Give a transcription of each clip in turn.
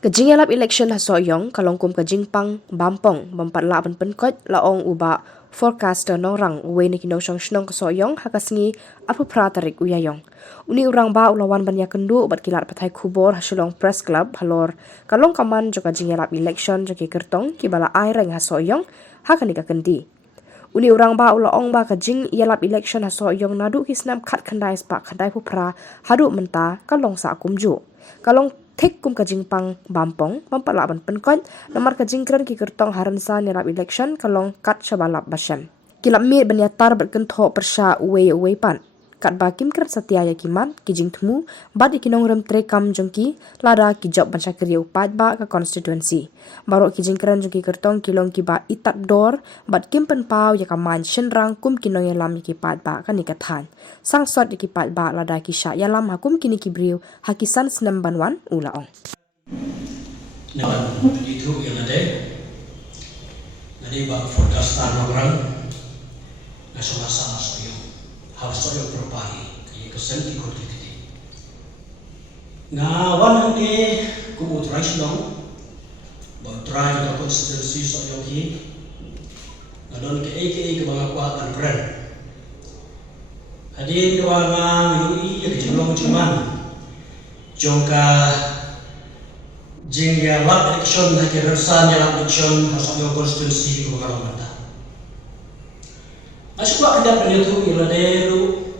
Kajing yalap election hasoyong kalongkum kajing pang bampong bampat laban penkot laong uba forecaster nongrang uwe ni kinong shnong kasoyong hakasngi apu pratarik uyayong. Uni urang ba ulawan banya kendu ubat kilat patai kubor hasilong press club halor kalong kaman jo kajing yalap election jo ki kertong kibala aireng hasoyong hakani kakendi. Uni urang ba ulaong ba kajing yalap election hasoyong nadu kisnam kat kandai spak kandai pupra hadu menta kalong sa akumju. Kalong tek kum kajing pang bampong bampat laban penkot namar kajing keren ki kertong haransa nirap election kalong kat shabalap basyan kilap mir banyatar berkentho persya uwe pan kat bakim keren satya yakiman kijing temu bad ikinong rem trekam jongki lada ki job bansyakri upat ba ka constituency baro kijing keren jongki kertong kilong ki ba itap dor bad kim pen pau yakaman shenrang kum kinong yalam ki pat ba kan ikathan sang sot ki pat ba lada ki sha yalam hakum kini ki briu hakisan senam banwan ulaong Naman dito yung nade ba forecast orang na sumasama sa iyo harus sa iyo propari kaya kasenti ko dito na one day kumutray siya ba try ka constituency sa iyo ki na doon ka aka mga kuwatan kren hadin ka mga yui yung jumlong cuman jongka jing ya lap election na kirsan ya lap election harus ada konstitusi ko kalau mata. Masuk pak kada penyetu iladero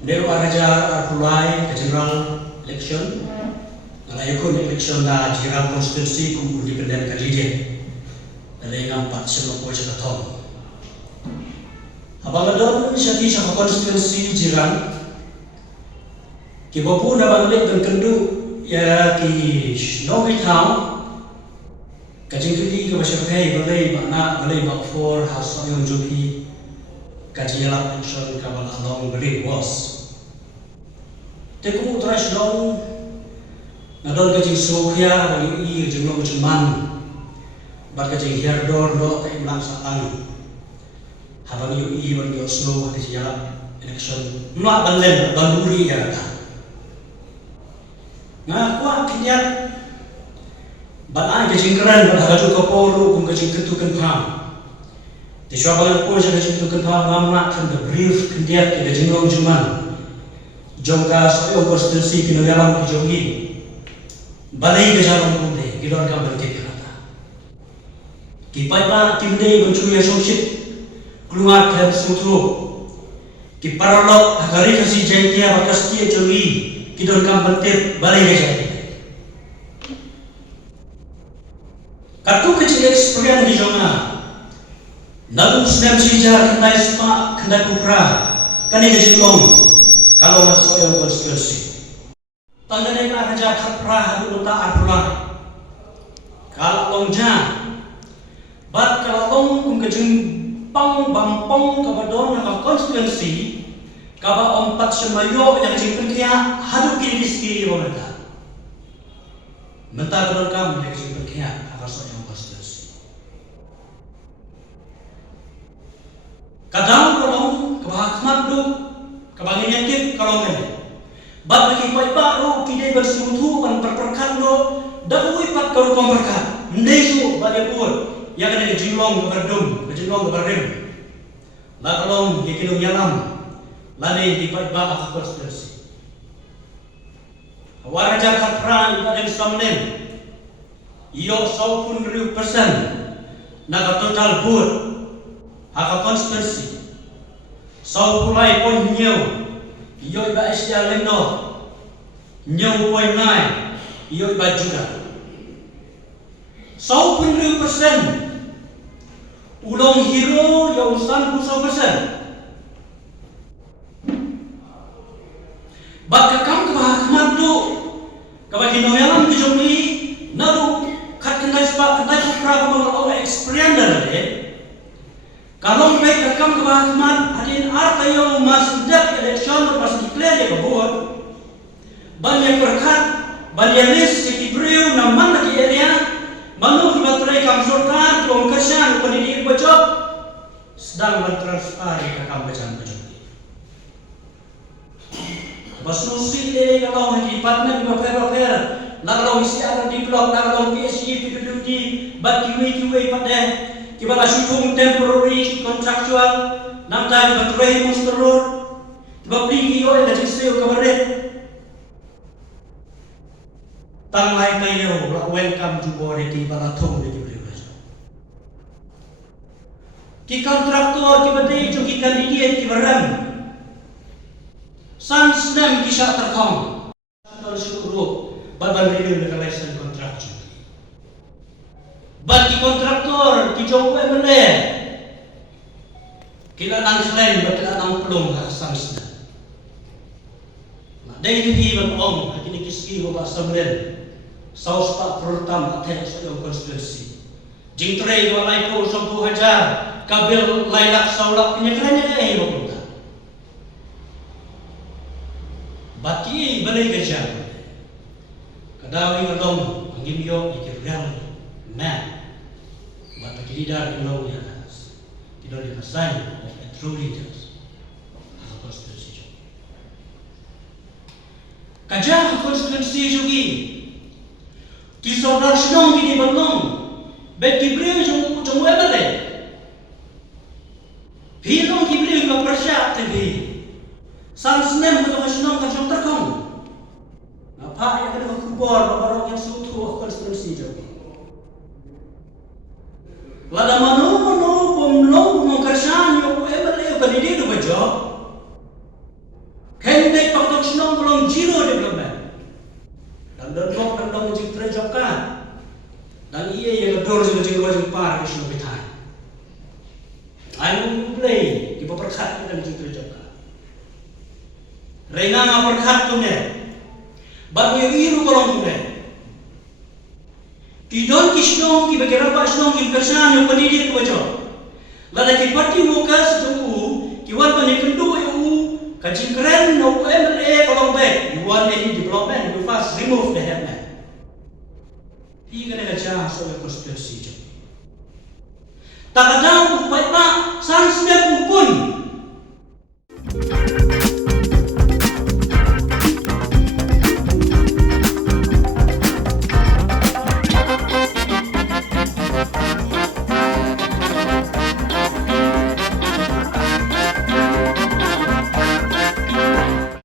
dero araja arpulai ke general election. Kalau ikut election na general konstitusi ko independen kandidat. Ada yang empat sebelum ko sa katong. Abang adon siya di sa konstitusi jiran. Kibapu na banglik dan kendu ya ki nogi town kajing kiti ke masyarakat balai bak for house yang joki kajing yalap election kabal along beri was teku trash long nadon kajing sohya bagi i kajing long cuman bak kajing herdor do kai ulang saang habang yu i bagi oslo kajing yalap election nuak balen banduri ya nga kuat kinyat balai kajing keren berhaju kaporo kum kajing ketukan pam di syabalan po siya kajing ketukan pam ngamak kan the brief kinyat kajing long juman jongka sayo konstitusi kinagalang kijongi balai kajalang kumde gidon ka berkit kata kipai pa timde bencuya songship keluar kan sutro kiparalok agari kasi jaitia bakasti jongi kidon kam bentit balai gajah katu kecil eksperian di jona nalu sedang cijar kendai sepak kendai kupra kani gesulong kalau masuk yang konstitusi tangan yang raja kapra hadu luta arpulang kalau longja bat kalau long kum kejeng pang bampong kabadon nak konstitusi kaba empat semayo yang jengken kia hadu kini diski romenta mentah kadon kam yang jengken kia akas yang konstitusi kadang kolong kebahakmat do kabangin yakit kolong ini bat bagi koi baru kini bersemutu kan perperkan do dahui pat karu komperkan ndeju bagi pur yang ada jilong berdum jilong berdem la kolong yakinum yalam lani di patba konstitusi waraja kapran pada samnen iyo 10% naga total bur haka konstitusi 10 pon nyo iyo iba isya lendo nyo poin nai iyo iba juga 10% ulong hero yang 10% Baka kam kebahakmat tu kabagi noyalam kijoni naru kat kendai spak kendai kupra kamang oleh eksperian dalade kalau baik kam kebahakmat hadin artayo masdak election pas declare ke board banyak berkat banyak list ki brio naman lagi area manu batrai kam sorkan kom kasyan pendidik bocok sedang mentransfer ke kam bacan bocok Basusi kalau di department di papel Nakalong isi ada di blok, nakalong PSG, PWD, bat kiwi pada kibala syutung temporary contractual, namta kibatray monsteror, kibapli kiyo ila jiseo kabaret. Tanglay kayo, welcome to body kibala thong di blue. Ki kontraktor kibadai jo ki kandidat kibaram. Sans nam kisah terkong. Kalau syukur badan renew dengan license kontraktor. Bagi kontraktor ki jauh bele. Kila nang selain bakal nang pelong sans nam. Dai hi bapong kini kisi ba samren. Saus pak program athe so constituency. Jingtrai walai ko 10,000. Kabil lailak saulak penyekeranya bapunta. Baki balai kerja. Kadawi ngalong angin yo ikirang man. Bata kilidar ngalong ya nas. Tidak ada sign of a true leaders. Apa konstitusi jogi. Kajah konstitusi jogi. Kisodar senong gini balong. Beki beliau jemu balai. Hilong kibli ka persya tegi. Sans nem ko hasnong ka jong terkong. Apa ya kada kubor babarok yang sutu konstitusi jogi. Lada manu bomlong mo karsan yo ebele ka didi do bajo. Kende paktok snong kolong zero development. Dan kok dan jing trejok kan. Dan iye yang dor jing wajib par isno bitai. Ayo play, kita perkat kita begitu juga. Reina ngapa perkat tu ne? Bagi iru kolong tu ne. Kidon kisnong kita kira apa kisnong kita kerana yang pendidik tu aja. Lalu kita parti muka sejuku, kiwan pendidik tu eu, kaji keren no MLA kolong back. You want any development, you first remove the headman. Ini kena kerja soal konstitusi je. Tak ada upaya